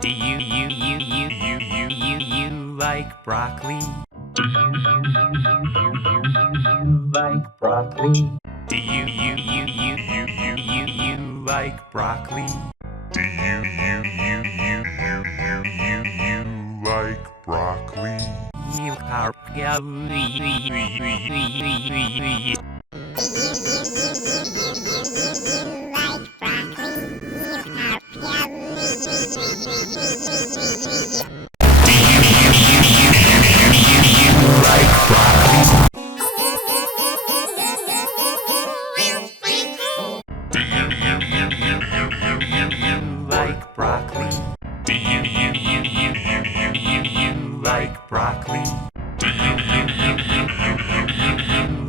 Do you like broccoli? Do you like broccoli? Do you like broccoli? Do you like broccoli? You are like broccoli? Do you like broccoli? Do you like broccoli? Do you like broccoli? Do you like broccoli? Do you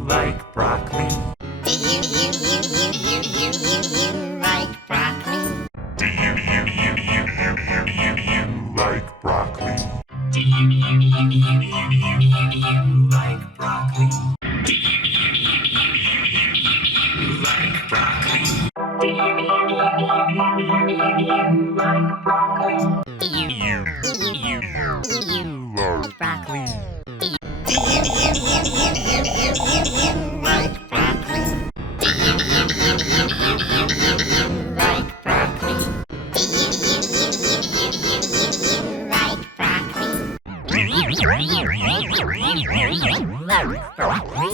like broccoli? Do you like broccoli? Do you like broccoli? Do you Love broccoli? broccoli. Do you like broccoli? Do you like broccoli? Do you like broccoli?